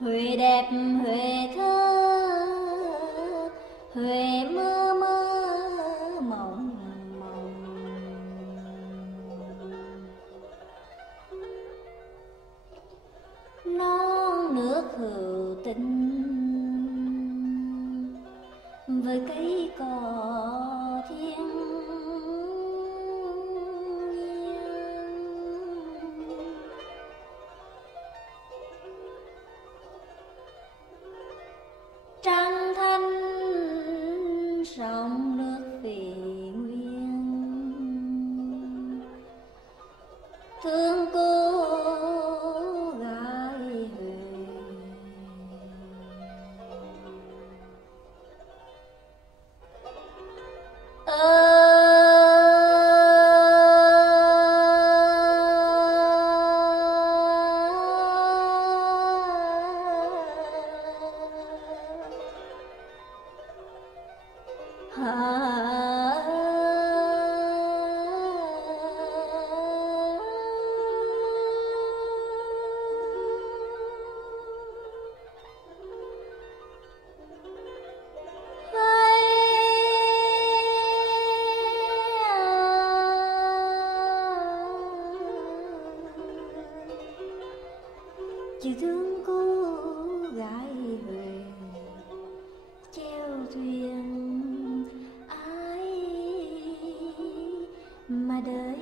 Huệ đẹp Huệ thơ, Huệ mơ mơ mộng mộng. Non nước hữu tình với cây cỏ thiên nhiên. Trăng thanh sông nước vì nguyên, thương cô gái Huệ. Chỉ thương cô gái Huệ chèo thuyền ai mà đợi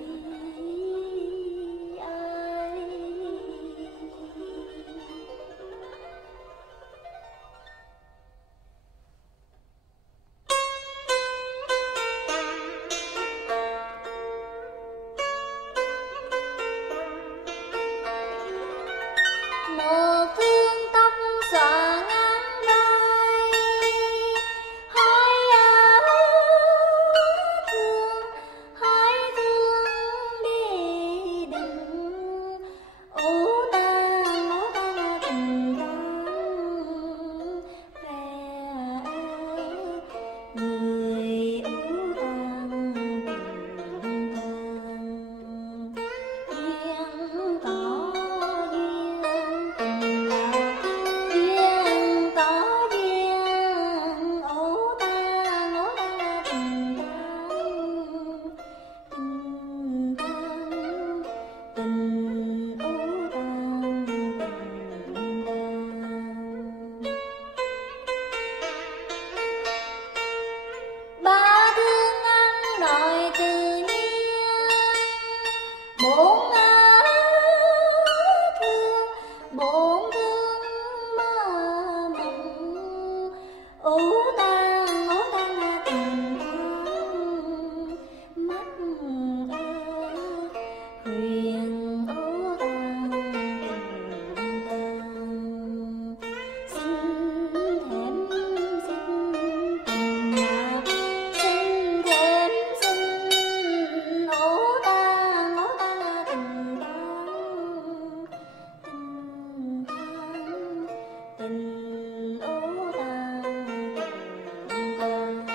ai. Một thương tóc xõa ngang vai, hỏi thương đi đừng. Ô tang tình tang về người. Ô tang tình tang duyên có duyên tình là duyên có duyên. Ô tang tình tang tình ô tang tình tang. Ba thương ăn đòi tự nhiên, bốn thương mơ mộng. Ô tang tình tang mắt huyền. Ô tang tình tang xin thêm xin tình là xin thêm xin. Ô tang tình tang tình ô tang tình tang.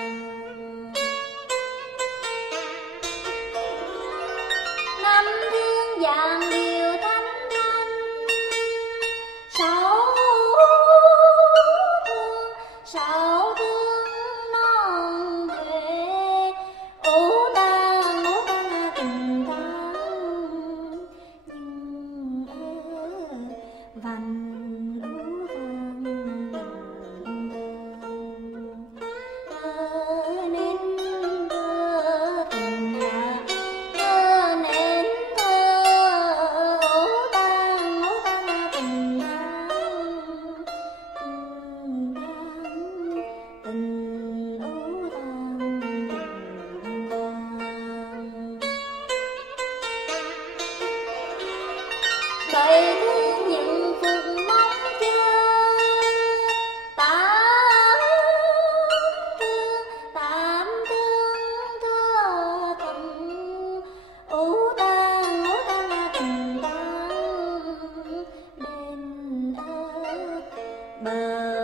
Năm thương vàng điều thắm thanh, sáu thương non Huệ. Ô tang tình tang nhưng vành. Ô tang tình tang nên thơ tình là nên thơ. Ô tang tình tang tình ô tang tình tang. Đời thương những phút mong chờ, tạm thương thưa thầm. Ô tang tình tang bên bờ